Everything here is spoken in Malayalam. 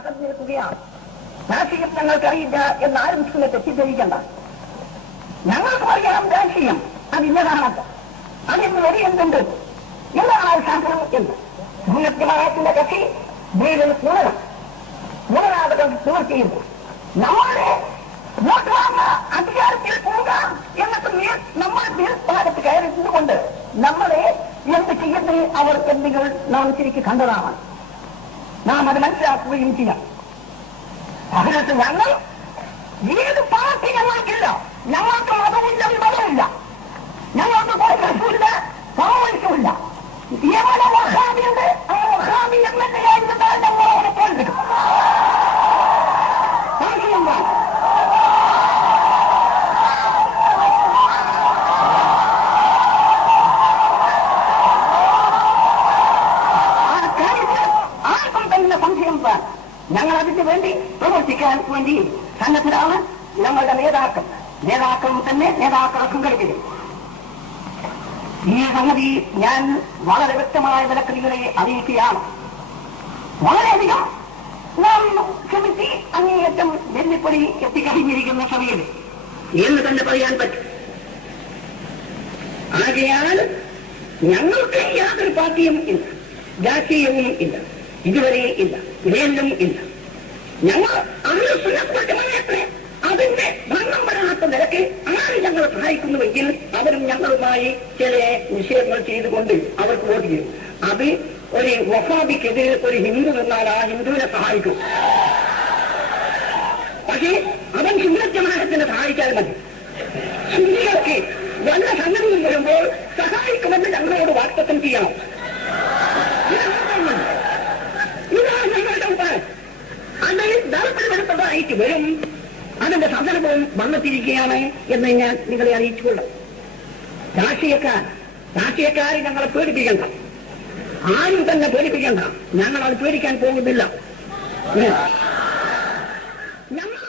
അകന്നു നിൽക്കുകയാണ് രാഷ്ട്രീയം ഞങ്ങൾക്കറിയില്ല എന്നാരും ഇതിനെ തെറ്റിദ്ധരിക്കണ്ട ഞങ്ങൾക്ക് അറിയാം രാഷ്ട്രീയം അത് ഇന്നതാണത് അതിന് ഒരു എന്തുണ്ട് എന്താണ് ശാസ്ത്രം എന്ന് ഭൂനത്യമായത്തിന്റെ കക്ഷി വീടിൽ കൂടണം മൂന്നാമത് തീർച്ചയുന്നു നമ്മുടെ വോട്ട് വാങ്ങ അധികാരത്തിൽ പോകാം എന്നിട്ട് മേൽ നമ്മൾ മേൽഭാഗത്ത് കയറിയിരുന്നുകൊണ്ട് നമ്മളെ എന്ത് ചെയ്യുന്നത് അവർ എന്തെങ്കിലും നാം ശരിക്ക് കണ്ടതാണ് നാം അത് മനസ്സിലാക്കുകയും ചെയ്യാം അതിനകത്ത് ഞങ്ങൾ ഏത് പാർട്ടി ഞങ്ങൾ അതിന് വേണ്ടി പ്രവർത്തിക്കാൻ വേണ്ടി സന്നദ്ധരാണ് ഞങ്ങളുടെ നേതാക്കൾ. നേതാക്കളും തന്നെ നേതാക്കൾക്കും സംഘടിപ്പിക്കും ഈ സംഗതി ഞാൻ വളരെ വ്യക്തമായ നിലയ്ക്ക് നിങ്ങളെ അറിയിക്കുകയാണ്. വളരെയധികം നാം ക്ഷമിച്ച് അങ്ങേയറ്റം വെല്ലുപ്പൊടി എത്തിക്കഴിഞ്ഞിരിക്കുന്ന സമയം. എന്ന് തന്നെ പറയാൻ പറ്റും. ആകയാൽ ഞങ്ങൾക്ക് യാതൊരു പാർട്ടിയും ഇല്ല. രാഷ്ട്രീയവും ഇല്ല. ഇതുവരെ ഇല്ല. വീണ്ടും ഇല്ല. ഞങ്ങൾ അന്ന് അതിന്റെ ഭരണം വരാത്ത നിരക്ക് ആര് ഞങ്ങളെ സഹായിക്കുന്നുവെങ്കിൽ അവരും ഞങ്ങളുമായി ചില വിഷയങ്ങൾ ചെയ്തുകൊണ്ട് അവർക്ക് വോട്ട് ചെയ്യും. അത് ഒരു വഫാബിക്കെതിരെ ഒരു ഹിന്ദു നിന്നാൽ ആ ഹിന്ദുവിനെ സഹായിക്കും. പക്ഷേ അവൻ ഹിന്ദുജമാനത്തിനെ സഹായിച്ചാൽ മതി. ഹിന്ദികൾക്ക് വല്ല സംഗതിയും വരുമ്പോൾ സഹായിക്കുമെന്ന് ഞങ്ങളോട് വാക്തത്വം ചെയ്യണം ഇതാണ് ഞങ്ങളുടെ ഉപായം അത് ദളത്തിൽപ്പെടുത്തതായിട്ട് വരും. അതിന്റെ സന്ദർഭവും വന്നെത്തിയിരിക്കുകയാണ് എന്ന് ഞാൻ നിങ്ങളെ അറിയിച്ചുകൊള്ളു. രാഷ്ട്രീയക്കാർ രാഷ്ട്രീയക്കാരെ ഞങ്ങളെ പേടിപ്പിക്കണ്ട. ആരും തന്നെ പേടിപ്പിക്കണ്ട. ഞങ്ങൾ അത് പേടിക്കാൻ പോകുന്നില്ല. ഞങ്ങൾ